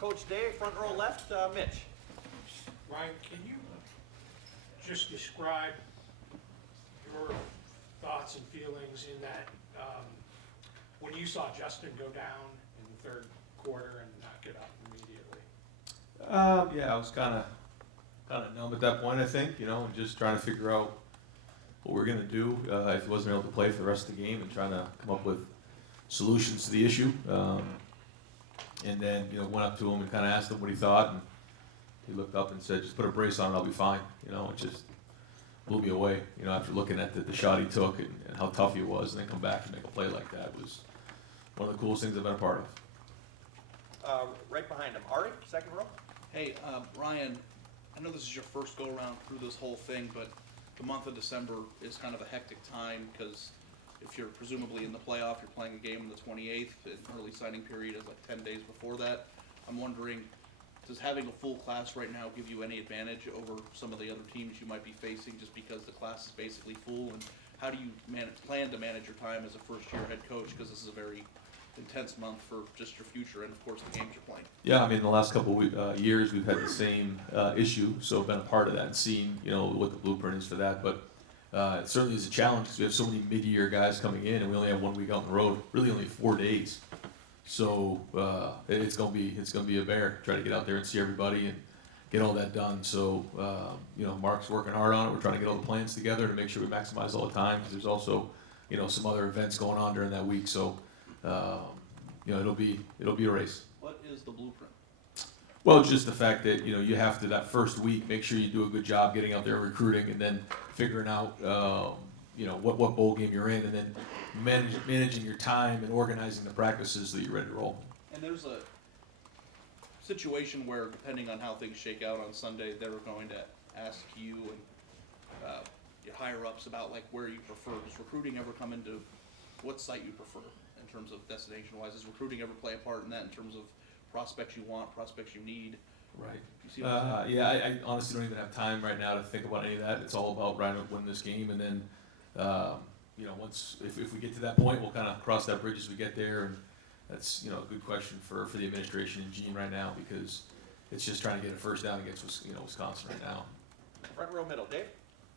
Coach Day, front row left, Mitch. Ryan, can you just describe your thoughts and feelings in that when you saw Justin go down in the third quarter and not get up immediately? Yeah, I was kind of numb at that point, I think, and just trying to figure out what we're gonna do if he wasn't able to play for the rest of the game, and trying to come up with solutions to the issue. And then went up to him and kind of asked him what he thought, and he looked up and said, "Just put a brace on, and I'll be fine." It just blew me away. After looking at the shot he took and how tough he was, and then come back and make a play like that was one of the coolest things I've been a part of. Right behind him, Ari, second row. Hey, Ryan, I know this is your first go-around through this whole thing, but the month of December is kind of a hectic time because if you're presumably in the playoff, you're playing a game on the 28th, and early signing period is like 10 days before that. I'm wondering, does having a full class right now give you any advantage over some of the other teams you might be facing just because the class is basically full? And how do you plan to manage your time as a first-year head coach, because this is a very intense month for just your future and, of course, the games you're playing? Yeah, the last couple of years we've had the same issue, so I've been a part of that and seen, what the blueprint is for that. But it certainly is a challenge because we have so many mid-year guys coming in, and we only have 1 week out on the road, really only 4 days. So it's gonna be a bear. Try to get out there and see everybody and get all that done. So Mark's working hard on it. We're trying to get all the plans together to make sure we maximize all the time, because there's also some other events going on during that week. So it'll be a race. What is the blueprint? Well, just the fact that you have to, that first week, make sure you do a good job getting out there and recruiting, and then figuring out what bowl game you're in, and then managing your time and organizing the practices so that you're ready to roll. And there's a situation where, depending on how things shake out on Sunday, they were going to ask you and your higher ups about like where you prefer. Does recruiting ever come into what site you prefer in terms of destination wise? Does recruiting ever play a part in that in terms of prospects you want, prospects you need? Right. You see what I'm saying? Yeah, I honestly don't even have time right now to think about any of that. It's all about trying to win this game, and then once if we get to that point, we'll kind of cross that bridge as we get there. And that's a good question for the administration and Gene right now, because it's just trying to get a first down against Wisconsin right now. Front row middle, Dave.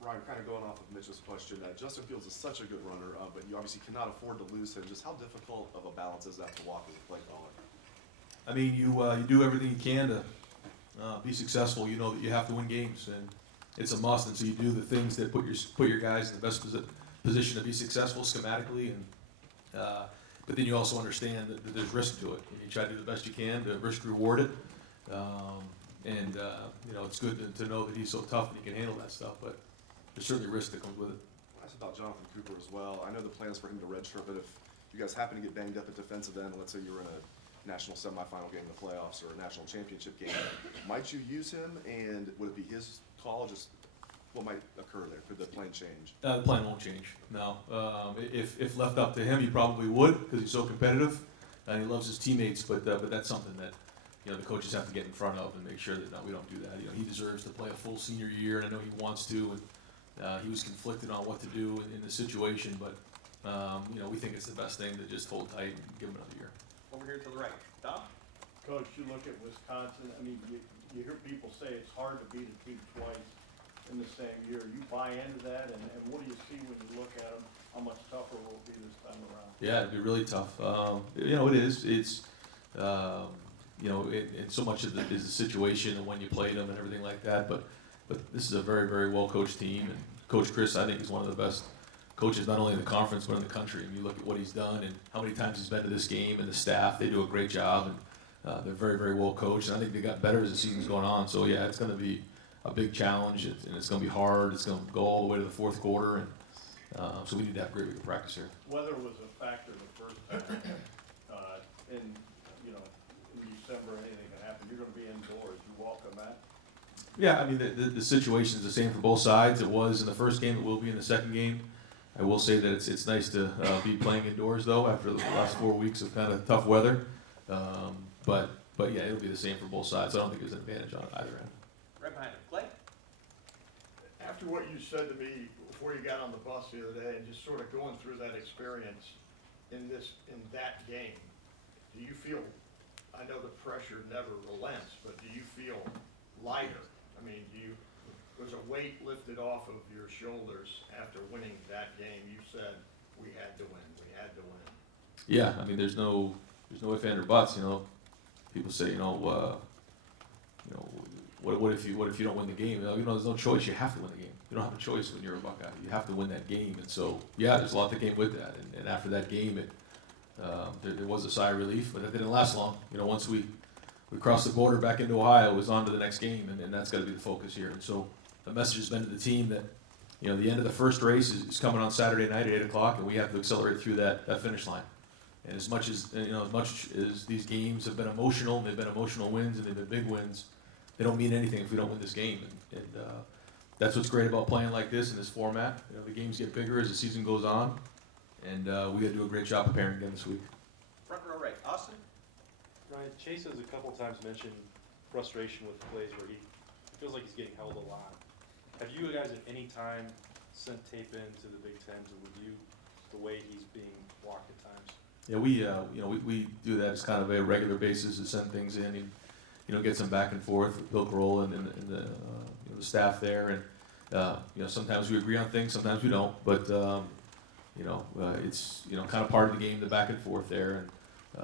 Ryan, kind of going off of Mitch's question, Justin Fields is such a good runner, but you obviously cannot afford to lose him. Just how difficult of a balance is that to walk as a play caller? You do everything you can to be successful. You know that you have to win games, and it's a must. And so you do the things that put your guys in the best position to be successful schematically. And but then you also understand that there's risk to it, and you try to do the best you can to risk reward it. It's good to know that he's so tough and he can handle that stuff. But there's certainly risk that comes with it. That's about Jonathan Cooper as well. I know the plans for him to redshirt, but if you guys happen to get banged up at defensive end, let's say you're in a national semifinal game in the playoffs or a national championship game, might you use him, and would it be his call? Just what might occur there? Could the plan change? The plan won't change. No. If left up to him, he probably would, because he's so competitive and he loves his teammates. But that's something that the coaches have to get in front of and make sure that we don't do that. He deserves to play a full senior year, and I know he wants to. And he was conflicted on what to do in this situation, but we think it's the best thing to just hold tight and give him another year. Over here to the right, Dom. Coach, you look at Wisconsin, you hear people say it's hard to beat a team twice in the same year. You buy into that, and what do you see when you look at them? How much tougher will it be this time around? Yeah, it'd be really tough. It is. It's, and so much of it is the situation and when you played them and everything like that. But this is a very, very well-coached team. And Coach Chris, I think, is one of the best coaches, not only in the conference, but in the country. And you look at what he's done and how many times he's been to this game, and the staff, they do a great job. And they're very, very well coached. And I think they got better as the season's going on. So, yeah, it's going to be a big challenge, and it's going to be hard. It's going to go all the way to the fourth quarter. And so we need to have a great week of practice here. Weather was a factor the first time. In December, anything can happen. You're going to be indoors. You welcome that? Yeah, the situation is the same for both sides. It was in the first game. It will be in the second game. I will say that it's nice to be playing indoors, though, after the last 4 weeks of kind of tough weather. But yeah, it'll be the same for both sides. I don't think there's an advantage on either end. Right behind him, Clay. After what you said to me before you got on the bus the other day, and just sort of going through that experience in that game, do you feel I know the pressure never relents, but do you feel lighter? I mean, was a weight lifted off of your shoulders after winning that game? You said, we had to win, we had to win. Yeah, I mean, there's no ifs, ands, or buts. People say, what if you don't win the game? There's no choice. You have to win the game. You don't have a choice when you're a Buckeye. You have to win that game. And so, yeah, there's a lot that came with that. And after that game, there was a sigh of relief, but it didn't last long. Once we crossed the border back into Ohio, it was on to the next game, and that's got to be the focus here. And so the message has been to the team that, the end of the first race is coming on Saturday night at 8 o'clock, and we have to accelerate through that finish line. And as much as these games have been emotional, and they've been emotional wins, and they've been big wins, they don't mean anything if we don't win this game. And that's what's great about playing like this in this format. The games get bigger as the season goes on, and we got to do a great job preparing again this week. Front row right, Austin? Ryan, Chase has a couple times mentioned frustration with plays where he feels like he's getting held a lot. Have you guys at any time sent tape into the Big Ten to review the way he's being blocked at times? Yeah, we do that as kind of a regular basis to send things in and get some back and forth with Bill Carolla and the staff there, and sometimes we agree on things, sometimes we don't, but it's kind of part of the game, the back and forth there, and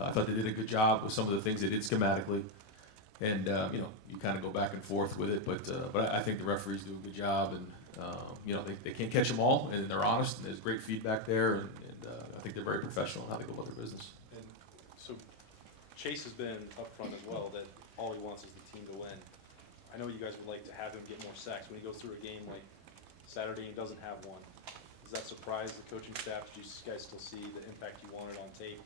I thought they did a good job with some of the things they did schematically, and you kind of go back and forth with it, but I think the referees do a good job, and they can't catch them all, and they're honest, and there's great feedback there, and I think they're very professional in how they go about their business. And so Chase has been upfront as well that all he wants is the team to win. I know you guys would like to have him get more sacks when he goes through a game like Saturday and doesn't have one. Does that surprise the coaching staff? Did you guys still see the impact you wanted on tape?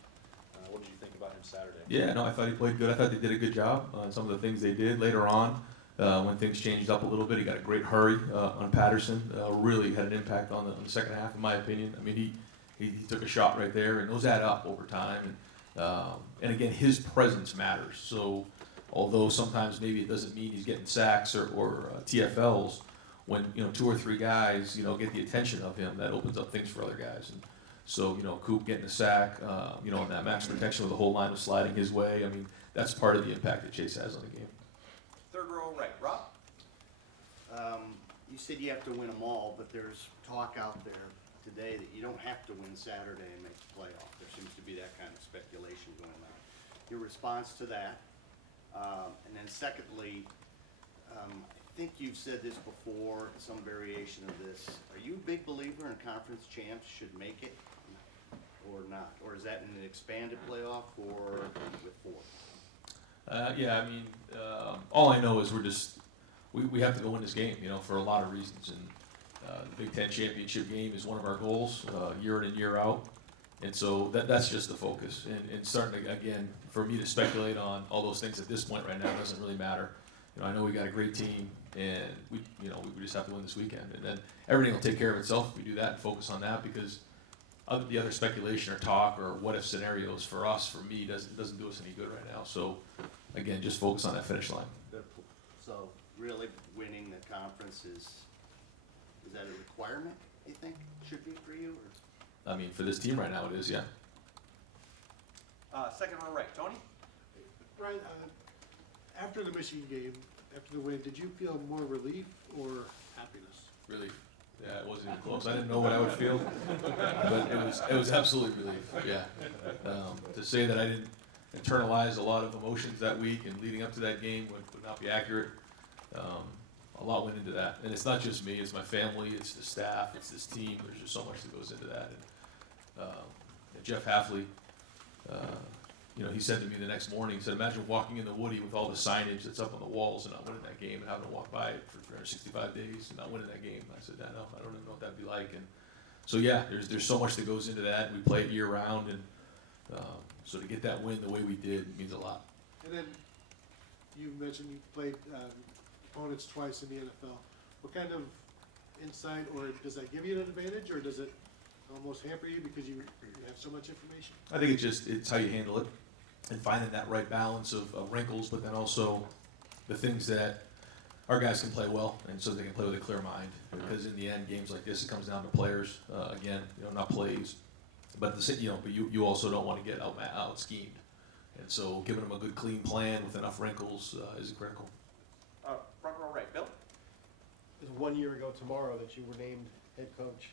What did you think about him Saturday? Yeah, no, I thought he played good. I thought they did a good job on some of the things they did. Later on, when things changed up a little bit, he got a great hurry on Patterson. Really had an impact on the second half, in my opinion. I mean, he took a shot right there, and those add up over time. And again, his presence matters. So although sometimes maybe it doesn't mean he's getting sacks or TFLs, when 2 or 3 guys get the attention of him, that opens up things for other guys. And so Coop getting a sack, and that max protection with the whole line was sliding his way. I mean, that's part of the impact that Chase has on the game. Third row right, Rob? You said you have to win them all, but there's talk out there today that you don't have to win Saturday and make the playoff. There seems to be that kind of speculation going on. Your response to that, and then secondly, I think you've said this before, some variation of this. Are you a big believer in conference champs should make it or not? Or is that in an expanded playoff or with 4? Yeah, I mean, all I know is we have to go win this game, for a lot of reasons. And the Big Ten championship game is one of our goals, year in and year out. And so that's just the focus. And starting to, again, for me to speculate on all those things at this point right now doesn't really matter. I know we got a great team, and we just have to win this weekend. And then everything will take care of itself if we do that and focus on that, because the other speculation or talk or what if scenarios for me doesn't do us any good right now. So again, just focus on that finish line. So really winning the conference is that a requirement, you think, should be for you? Or? I mean, for this team right now, it is, yeah. Second row right, Tony? Ryan, after the Michigan game, after the win, did you feel more relief or happiness? Relief. Yeah, it wasn't even close. I didn't know what I would feel, but it was absolutely relief. Yeah. To say that I didn't internalize a lot of emotions that week and leading up to that game would not be accurate. A lot went into that, and it's not just me. It's my family. It's the staff. It's this team. There's just so much that goes into that. And Jeff Hafley, he said to me the next morning, he said, imagine walking in the Woody with all the signage that's up on the walls and not winning that game and having to walk by it for 365 days and not winning that game. I said, I don't even know what that'd be like. And so, yeah, there's so much that goes into that. We play it year round, and so to get that win the way we did means a lot. And then you mentioned you played opponents twice in the NFL. What kind of insight, or does that give you an advantage, or does it almost hamper you because you have so much information? I think it's how you handle it and finding that right balance of wrinkles, but then also the things that our guys can play well, and so they can play with a clear mind. Because in the end, games like this, it comes down to players. Again, not plays. But but you also don't want to get out schemed. And so giving them a good clean plan with enough wrinkles is critical. Front row right, Bill? It was 1 year ago tomorrow that you were named head coach.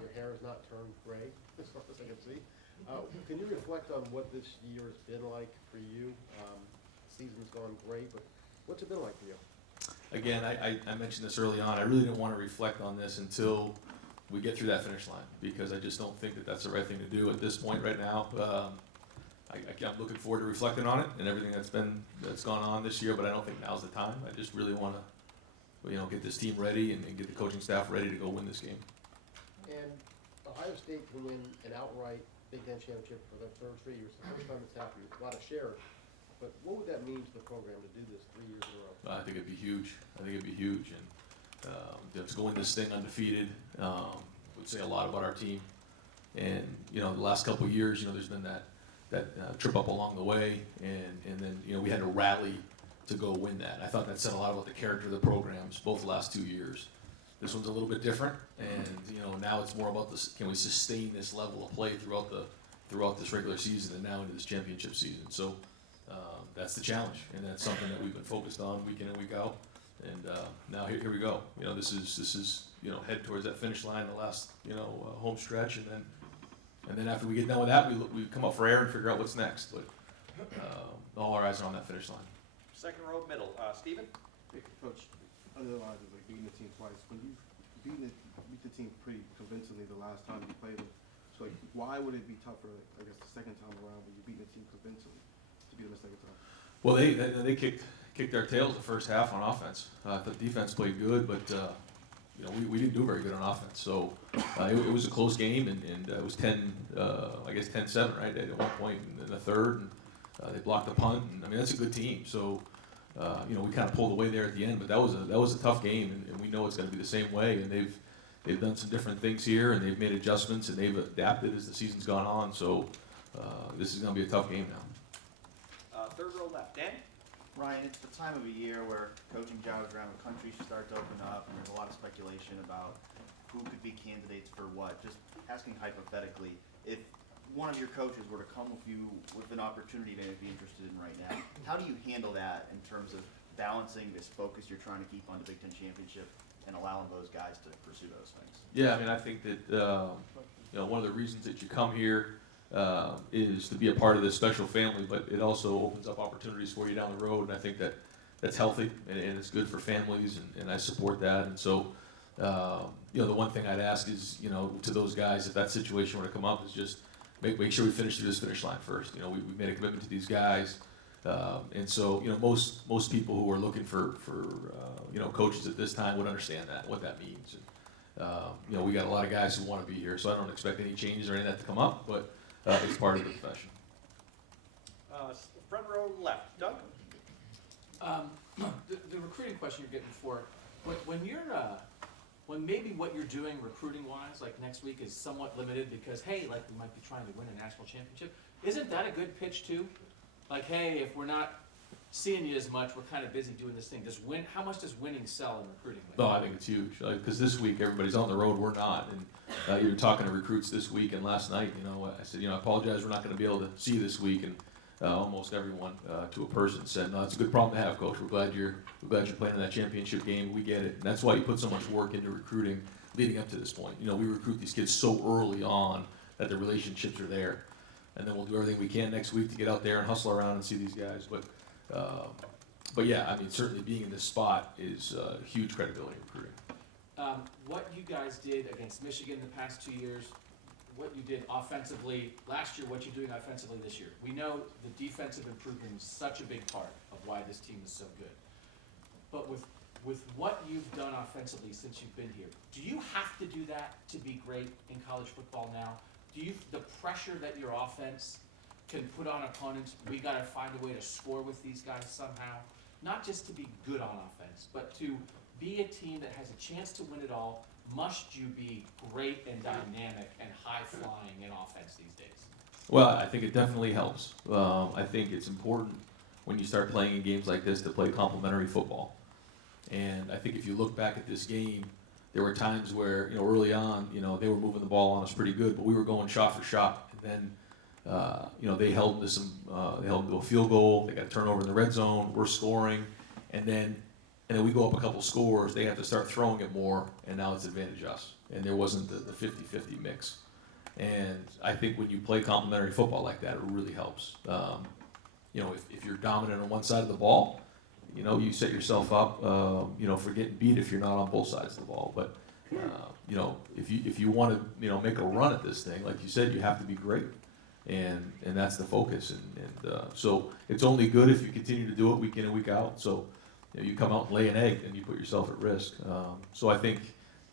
Your hair has not turned gray, as far as I can see. Can you reflect on what this year has been like for you? Season's gone great, but what's it been like for you? Again, I mentioned this early on. I really didn't want to reflect on this until we get through that finish line, because I just don't think that that's the right thing to do at this point right now. I'm looking forward to reflecting on it and everything that's gone on this year, but I don't think now's the time. I just really want to, get this team ready and get the coaching staff ready to go win this game. And Ohio State can win an outright Big Ten championship for the third straight year. It's the first time it's happened. A lot of share. But what would that mean to the program to do this 3 years in a row? I think it'd be huge. And to go win this thing undefeated would say a lot about our team. And the last couple of years, there's been that trip up along the way, and then we had to rally to go win that. I thought that said a lot about the character of the programs both the last 2 years. This one's a little bit different, and now it's more about this: can we sustain this level of play throughout this regular season and now into this championship season? So that's the challenge, and that's something that we've been focused on week in and week out. And now here we go. This is head towards that finish line, the last home stretch, and then after we get done with that, we come up for air and figure out what's next. But all our eyes are on that finish line. Second row middle, Stephen? Hey, Coach, under the lines of like beating the team twice, when you beat the team pretty convincingly the last time you played them, so like why would it be tougher, I guess, the second time around when you beat the team convincingly to beat them the second time? Well, they kicked our tails the first half on offense. The defense played good, but we didn't do very good on offense. So it was a close game, and it was 10-7, right? At one point in the third, and they blocked the punt. And, that's a good team. So we kind of pulled away there at the end, but that was a tough game, and we know it's going to be the same way. And they've done some different things here, and they've made adjustments, and they've adapted as the season's gone on. So this is going to be a tough game now. Third row left, Danny? Ryan, it's the time of a year where coaching jobs around the country start to open up, and there's a lot of speculation about who could be candidates for what. Just asking hypothetically, if one of your coaches were to come with you with an opportunity they would be interested in right now, how do you handle that in terms of balancing this focus you're trying to keep on the Big Ten championship and allowing those guys to pursue those things? Yeah, I think that one of the reasons that you come here is to be a part of this special family, but it also opens up opportunities for you down the road, and I think that's healthy and it's good for families, and I support that. And so, the one thing I'd ask is, to those guys, if that situation were to come up, is just make sure we finish through this finish line first. We made a commitment to these guys, and so most people who are looking for coaches at this time would understand what that means. And, we got a lot of guys who want to be here, so I don't expect any changes or any of that to come up, but it's part of the profession. Front row left, Doug? The recruiting question you're getting for, when maybe what you're doing recruiting wise, like next week, is somewhat limited because, hey, like we might be trying to win a national championship, isn't that a good pitch too? Like, hey, if we're not seeing you as much, we're kind of busy doing this thing. How much does winning sell in recruiting? No, I think it's huge. Because this week everybody's on the road, we're not. And you were talking to recruits this week and last night. I said, I apologize, we're not going to be able to see you this week. And almost everyone to a person said, no, it's a good problem to have, coach. We're glad you're playing in that championship game. We get it. And that's why you put so much work into recruiting leading up to this point. We recruit these kids so early on that the relationships are there. And then we'll do everything we can next week to get out there and hustle around and see these guys. But yeah, certainly being in this spot is huge credibility in recruiting. What you guys did against Michigan the past 2 years, what you did offensively last year, what you're doing offensively this year. We know the defensive improvement is such a big part of why this team is so good. But with what you've done offensively since you've been here, do you have to do that to be great in college football now? The pressure that your offense can put on opponents, we got to find a way to score with these guys somehow, not just to be good on offense, but to be a team that has a chance to win it all. Must you be great and dynamic and high-flying in offense these days? Well, I think it definitely helps. I think it's important when you start playing in games like this to play complementary football. And I think if you look back at this game, there were times where, early on, they were moving the ball on us pretty good, but we were going shot for shot. And then they held to a field goal. They got a turnover in the red zone. We're scoring, and then we go up a couple scores. They have to start throwing it more, and now it's advantage us. And there wasn't the 50-50 mix. And I think when you play complementary football like that, it really helps. If you're dominant on one side of the ball, you set yourself up, for getting beat if you're not on both sides of the ball. But if you want to, make a run at this thing, like you said, you have to be great, and that's the focus. And so it's only good if you continue to do it week in and week out. So you come out and lay an egg, and you put yourself at risk. So I think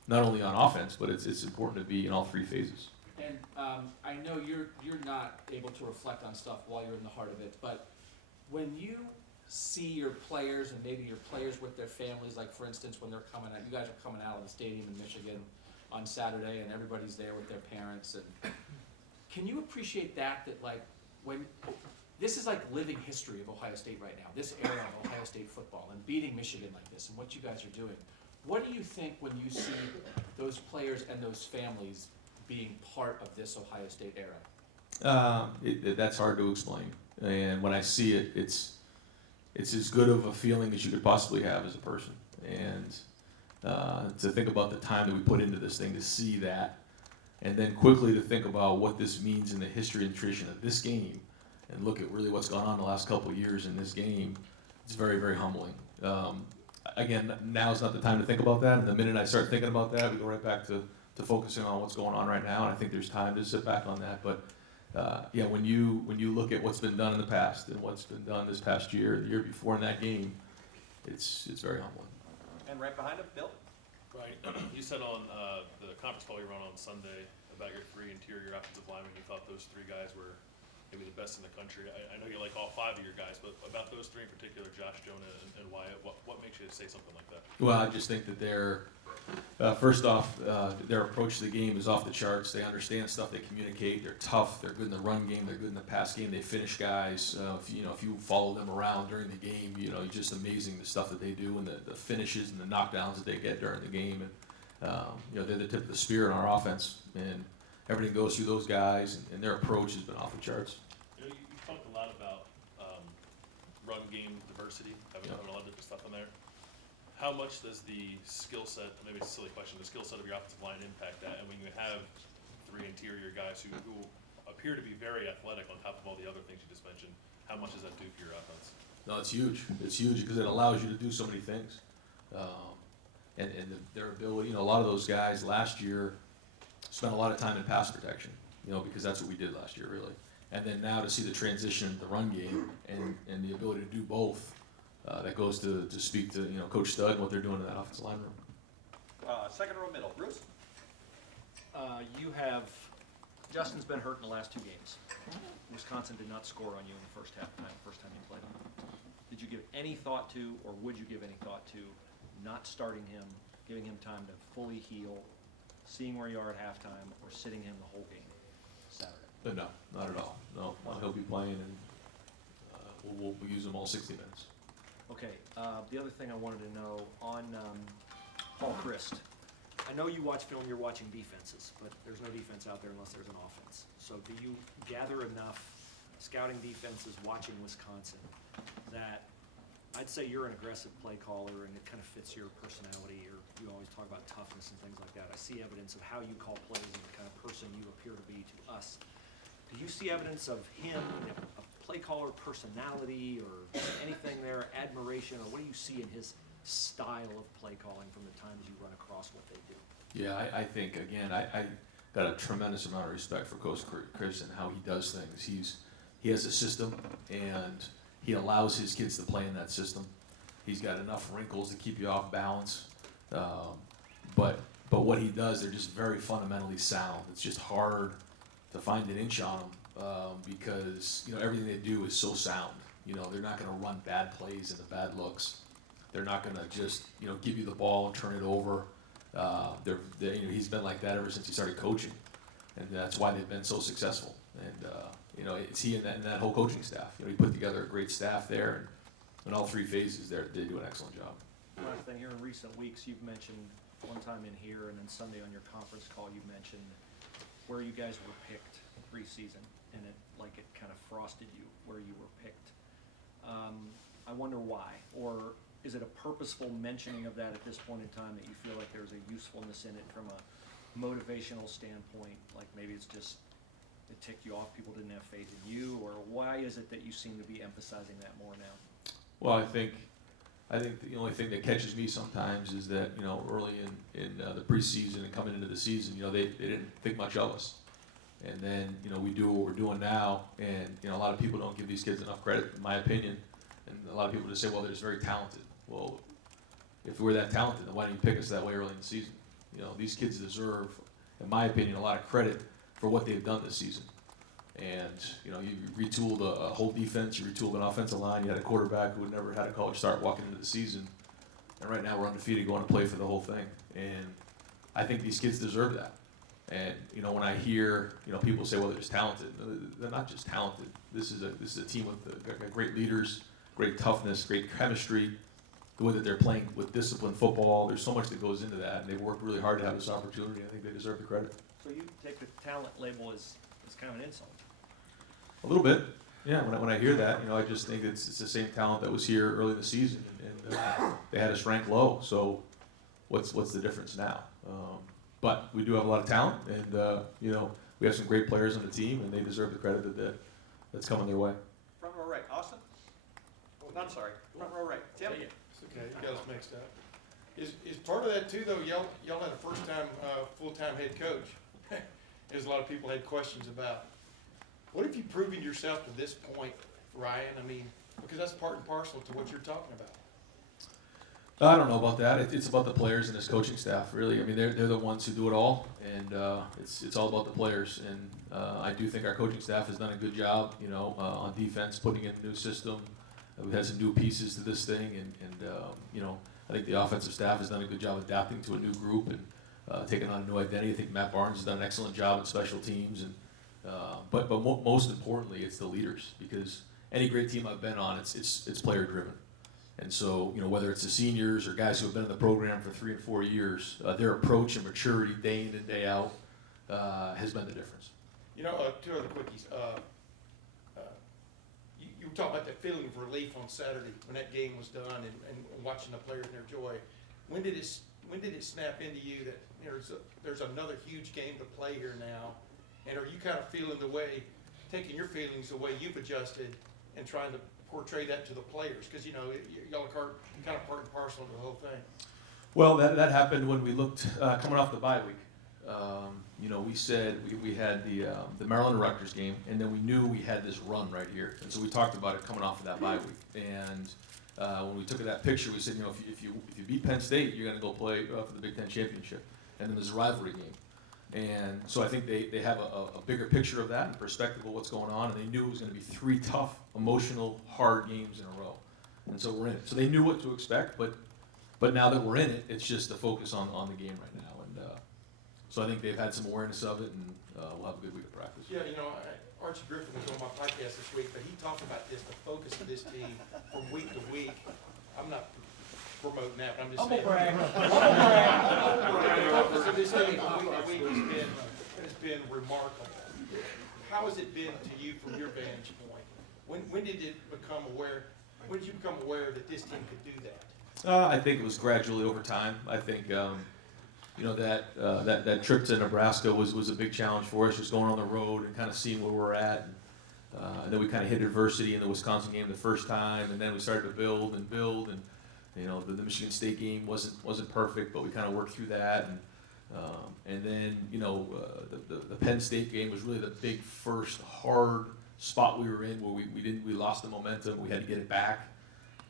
not only on offense, but it's important to be in all three phases. And I know you're not able to reflect on stuff while you're in the heart of it, but when you see your players and maybe your players with their families, like for instance when they're coming out, you guys are coming out of the stadium in Michigan on Saturday and everybody's there with their parents, and can you appreciate that like when this is like living history of Ohio State right now, this era of Ohio State football and beating Michigan like this and what you guys are doing? What do you think when you see those players and those families being part of this Ohio State era? That's hard to explain. And when I see it, it's as good of a feeling as you could possibly have as a person. And to think about the time that we put into this thing, to see that, and then quickly to think about what this means in the history and tradition of this game, and look at really what's gone on the last couple of years in this game, it's very, very humbling. Again, now's not the time to think about that. And the minute I start thinking about that, we go right back to focusing on what's going on right now. And I think there's time to sit back on that. But when you look at what's been done in the past and what's been done this past year, the year before in that game, it's very humbling. And right behind him, Bill. Right. You said on the conference call you were on Sunday about your three interior offensive linemen, you thought those three guys were maybe the best in the country. I know you like all five of your guys, but about those three in particular, Josh, Jonah, and Wyatt, what makes you say something like that? Well, I just think that they're first off, their approach to the game is off the charts. They understand stuff. They communicate. They're tough. They're good in the run game. They're good in the pass game. They finish guys. If you follow them around during the game, it's just amazing the stuff that they do and the finishes and the knockdowns that they get during the game. And they're the tip of the spear in our offense, and everything goes through those guys. And their approach has been off the charts. You talked a lot about run game diversity, having a lot of different stuff in there. How much does the skill set, maybe it's a silly question, the skill set of your offensive line impact that? And when you have three interior guys who appear to be very athletic on top of all the other things you just mentioned, how much does that do for your offense? No, it's huge. It's huge because it allows you to do so many things. Their ability, a lot of those guys last year spent a lot of time in pass protection, because that's what we did last year, really. And then now to see the transition in the run game and the ability to do both, that goes to speak to Coach Stud and what they're doing in that offensive line room. Second row middle, Bruce. Justin's been hurt in the last two games. Wisconsin did not score on you in the first half, the first time you played him. Did you give any thought to, or would you give any thought to, not starting him, giving him time to fully heal, seeing where you are at halftime, or sitting him the whole game Saturday? No, not at all. No, he'll be playing, and we'll use him all 60 minutes. Okay, the other thing I wanted to know on Paul Christ. I know you watch film, you're watching defenses, but there's no defense out there unless there's an offense. So do you gather enough scouting defenses, watching Wisconsin, that I'd say you're an aggressive play caller and it kind of fits your personality, or you always talk about toughness and things like that. I see evidence of how you call plays and the kind of person you appear to be to us. Do you see evidence of him, a play caller personality, or anything there, admiration, or what do you see in his style of play calling from the times you run across what they do? Yeah, I think, again, I got a tremendous amount of respect for Coach Chris and how he does things. He has a system, and he allows his kids to play in that system. He's got enough wrinkles to keep you off balance. But what he does, they're just very fundamentally sound. It's just hard to find an inch on them because everything they do is so sound. They're not going to run bad plays into bad looks. They're not going to just give you the ball and turn it over. He's been like that ever since he started coaching, and that's why they've been so successful. And it's he and that whole coaching staff. He put together a great staff there, and in all three phases, they do an excellent job. One thing here in recent weeks, you've mentioned one time in here, and then Sunday on your conference call, you mentioned where you guys were picked preseason. and it kind of frosted you where you were picked. I wonder why, or is it a purposeful mentioning of that at this point in time that you feel like there's a usefulness in it from a motivational standpoint, like maybe it's just it ticked you off, people didn't have faith in you, or why is it that you seem to be emphasizing that more now? Well, I think the only thing that catches me sometimes is that, you know, early in the preseason and coming into the season, you know, they didn't think much of us. And then, you know, we do what we're doing now, and, you know, a lot of people don't give these kids enough credit, in my opinion. And a lot of people just say, well, they're just very talented. Well, if we're that talented, then why didn't you pick us that way early in the season? You know, these kids deserve, in my opinion, a lot of credit for what they've done this season. And, you know, you retooled a whole defense, you retooled an offensive line, you had a quarterback who had never had a college start walking into the season. And right now we're undefeated going to play for the whole thing. And I think these kids deserve that. And, you know, when I hear, you know, people say, well, they're just talented. They're not just talented. This is a team with great leaders, great toughness, great chemistry, the way that they're playing with disciplined football. There's so much that goes into that, and they've worked really hard to have this opportunity. I think they deserve the credit. So you take the talent label as kind of an insult? A little bit, yeah. When I hear that, you know, I just think it's the same talent that was here early in the season, and they had us ranked low. So, what's the difference now? But we do have a lot of talent, and you know, we have some great players on the team, and they deserve the credit that's coming their way. Front row right, Austin? Oh, I'm sorry, front row right, Tim? It's okay, you got us mixed up. Is part of that too, though, y'all had a first-time, full-time head coach. As a lot of people had questions about. What have you proven yourself to this point, Ryan? I mean, because that's part and parcel to what you're talking about. I don't know about that. It's about the players and his coaching staff, really. I mean, they're the ones who do it all, and it's all about the players. And I do think our coaching staff has done a good job, you know, on defense, putting in a new system. We've had some new pieces to this thing, and you know, I think the offensive staff has done a good job adapting to a new group and taking on a new identity. I think Matt Barnes has done an excellent job at special teams, and but most importantly, it's the leaders, because any great team I've been on, it's player driven. And so, you know, whether it's the seniors or guys who have been in the program for 3 and 4 years, their approach and maturity day in and day out has been the difference. You know, 2 other quickies. You were talking about that feeling of relief on Saturday when that game was done and watching the players and their joy. When did it snap into you that there's another huge game to play here now? And are you kind of feeling the way, taking your feelings the way you've adjusted and trying to portray that to the players? Because, you know, y'all are kind of part and parcel of the whole thing. Well, that happened when we looked coming off the bye week. You know, we said we had the Maryland Rutgers game, and then we knew we had this run right here, and so we talked about it coming off of that bye week. And when we took that picture, we said, you know, if you beat Penn State, you're going to go play for the Big Ten championship, and then there's a rivalry game. And so I think they have a bigger picture of that and perspective of what's going on, and they knew it was going to be 3 tough, emotional, hard games in a row. And so we're in it. So they knew what to expect, but now that we're in it, it's just the focus on the game right now. And so I think they've had some awareness of it, and we'll have a good week of practice. Yeah, you know, Archie Griffin was on my podcast this week, but he talked about this, the focus of this team from week to week. I'm not promoting that, but I'm just saying. The focus of this team from week to week has been remarkable. How has it been to you from your vantage point? When did you become aware that this team could do that? I think it was gradually over time. I think you know, that trip to Nebraska was a big challenge for us, just going on the road and kind of seeing where we're at. And then we kind of hit adversity in the Wisconsin game the first time, and then we started to build, and you know, the Michigan State game wasn't perfect, but we kind of worked through that. And then, you know, the Penn State game was really the big first hard spot we were in, where we lost the momentum. We had to get it back.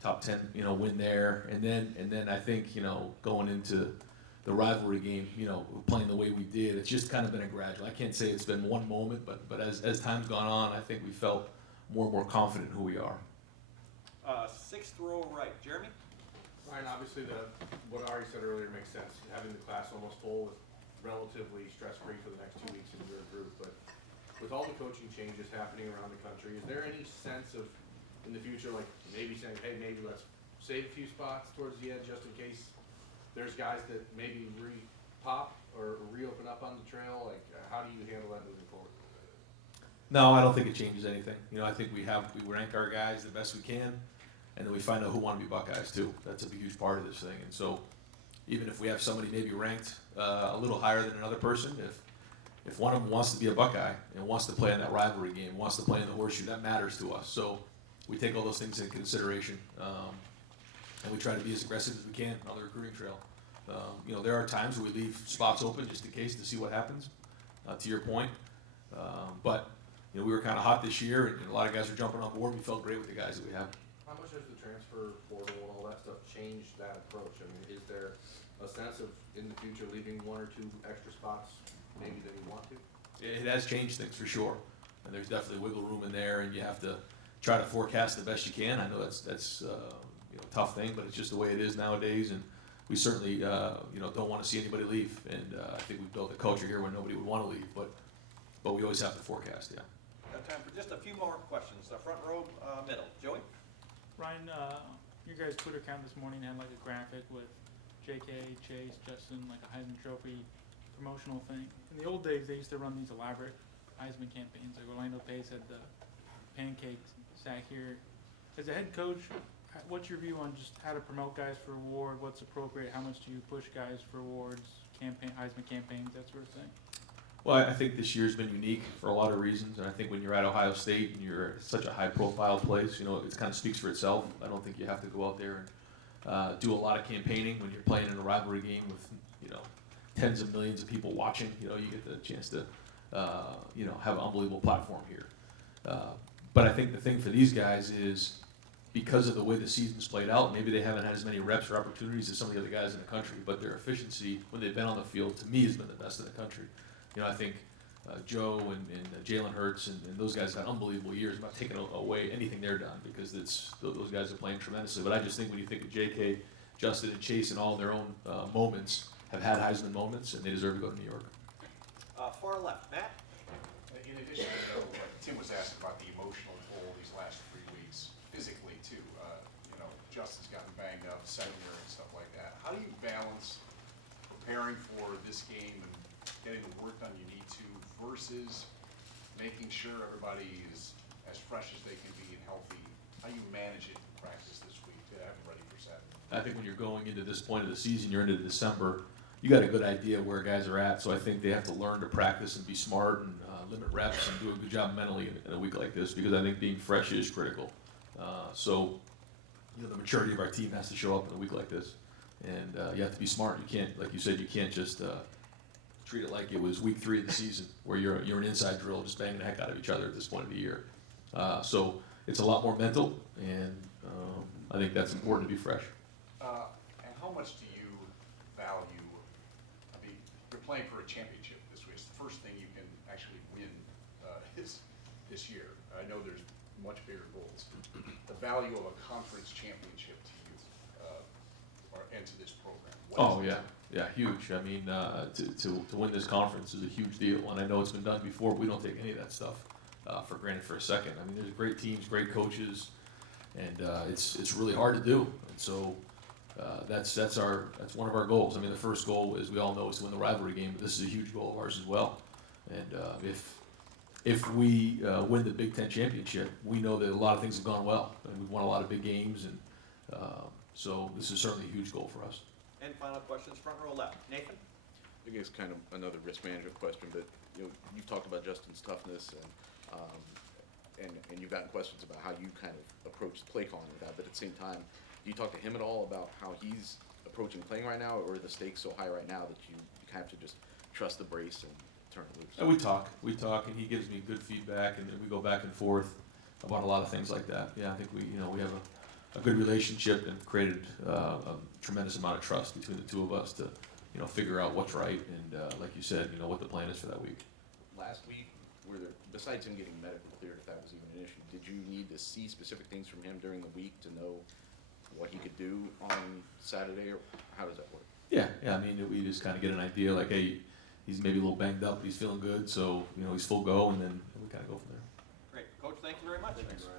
Top 10, you know, win there, and then I think, you know, going into the rivalry game, you know, playing the way we did, it's just kind of been a gradual. I can't say it's been one moment, but as time's gone on, I think we felt more and more confident in who we are. 6th row right, Jeremy? Ryan, obviously what Ari said earlier makes sense, having the class almost full with relatively stress-free for the next 2 weeks in your group, but with all the coaching changes happening around the country, is there any sense of, in the future, like maybe saying, hey, maybe let's save a few spots towards the end just in case there's guys that maybe re-pop or reopen up on the trail? Like, how do you handle that moving forward? No, I don't think it changes anything. You know, I think we rank our guys the best we can, and then we find out who want to be Buckeyes too. That's a huge part of this thing. And so, even if we have somebody maybe ranked a little higher than another person, if one of them wants to be a Buckeye and wants to play in that rivalry game, wants to play in the horseshoe, that matters to us. So we take all those things into consideration, and we try to be as aggressive as we can on the recruiting trail. You know, there are times where we leave spots open just in case to see what happens. To your point, but you know, we were kind of hot this year, and a lot of guys were jumping on board. We felt great with the guys that we have. How much has the transfer portal and all that stuff changed that approach? I mean, is there a sense of, in the future, leaving one or two extra spots maybe than you want to? It has changed things for sure, and there's definitely wiggle room in there, and you have to try to forecast the best you can. I know that's you know, a tough thing, but it's just the way it is nowadays, and we certainly you know, don't want to see anybody leave. And I think we've built a culture here where nobody would want to leave, but we always have to forecast. Yeah. Got time for just a few more questions. The front row, middle. Joey? Ryan, your guys' Twitter account this morning had like a graphic with JK, Chase, Justin, like a Heisman Trophy promotional thing. In the old days, they used to run these elaborate Heisman campaigns. Like Orlando Pace had the pancake sack here. As a head coach, what's your view on just how to promote guys for award? What's appropriate? How much do you push guys for awards, Heisman campaigns, that sort of thing? Well, I think this year's been unique for a lot of reasons, and I think when you're at Ohio State and you're at such a high-profile place, you know, it kind of speaks for itself. I don't think you have to go out there and do a lot of campaigning when you're playing in a rivalry game with, you know, tens of millions of people watching. You know, you get the chance to, you know, have an unbelievable platform here. But I think the thing for these guys is because of the way the season's played out, maybe they haven't had as many reps or opportunities as some of the other guys in the country, but their efficiency when they've been on the field, to me, has been the best in the country. You know, I think Joe and Jalen Hurts and those guys had unbelievable years. I'm not taking away anything they're done because those guys are playing tremendously. But I just think when you think of JK, Justin, and Chase and all their own moments have had Heisman moments, and they deserve to go to New York. Far left. Matt? In addition to, Tim was asked about the emotional toll these last 3 weeks, physically too. You know, Justin's gotten banged up, secondary and stuff like that. How do you balance preparing for this game and getting the work done you need to versus making sure everybody is as fresh as they can be and healthy? How do you manage it in practice this week to have them ready for Saturday? I think when you're going into this point of the season, you're into December, you got a good idea where guys are at. So I think they have to learn to practice and be smart and limit reps and do a good job mentally in a week like this, because I think being fresh is critical. So, you know, the maturity of our team has to show up in a week like this, and you have to be smart. You can't, like you said, you can't just treat it like it was week 3 of the season, where you're an inside drill, just banging the heck out of each other at this point of the year. So it's a lot more mental, and I think that's important to be fresh. And how much do you value, I mean, you're playing for a championship this week. It's the first thing you can actually win this year. I know there's much bigger goals. The value of a conference championship to you and to this program. Oh, yeah. Yeah, huge. I mean, to win this conference is a huge deal, and I know it's been done before. But we don't take any of that stuff for granted for a second. I mean, there's great teams, great coaches, and it's really hard to do. And so that's one of our goals. I mean, the first goal, as we all know, is to win the rivalry game, but this is a huge goal of ours as well. And if we win the Big Ten championship, we know that a lot of things have gone well, and we've won a lot of big games, and so this is certainly a huge goal for us. And final questions, front row left. Nathan? I think it's kind of another risk management question, but you know, you've talked about Justin's toughness, and you've gotten questions about how you kind of approach the play calling with that. But at the same time, do you talk to him at all about how he's approaching playing right now, or are the stakes so high right now that you have to just trust the brace and turn it loose? And we talk, and he gives me good feedback, and we go back and forth about a lot of things like that. Yeah, I think we have a good relationship and created a tremendous amount of trust between the two of us to, you know, figure out what's right and, like you said, you know, what the plan is for that week. Last week, were there, besides him getting medically cleared, if that was even an issue, did you need to see specific things from him during the week to know what he could do on Saturday, or how does that work? Yeah. I mean, we just kind of get an idea, like, hey, he's maybe a little banged up, but he's feeling good, so, you know, he's full go, and then we kind of go from there. Great. Coach, thank you very much.